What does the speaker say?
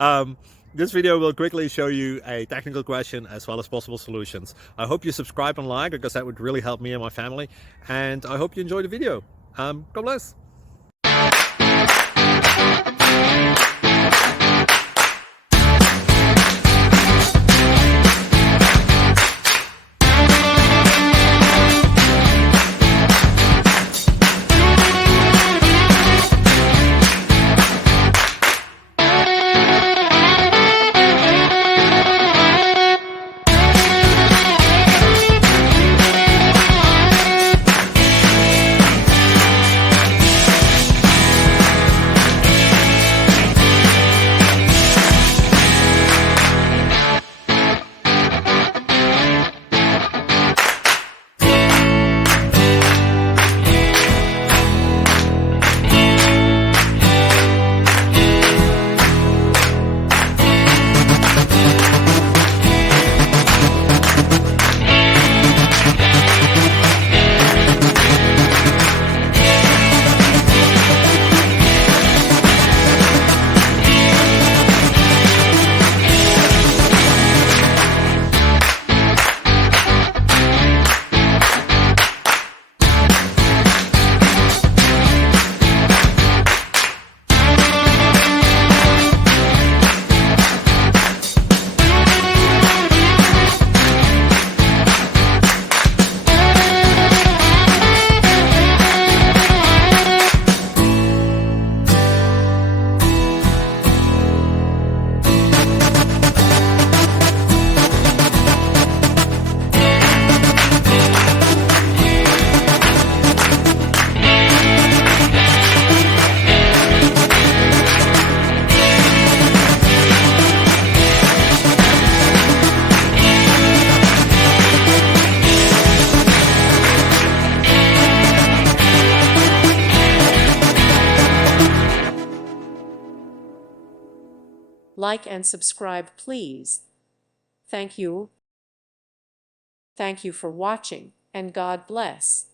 um, this video will quickly show you a technical question as well as possible solutions. I hope you subscribe and like, because that would really help me and my family. And I hope you enjoy the video. God bless. Like and subscribe, please. Thank you. Thank you for watching, and God bless.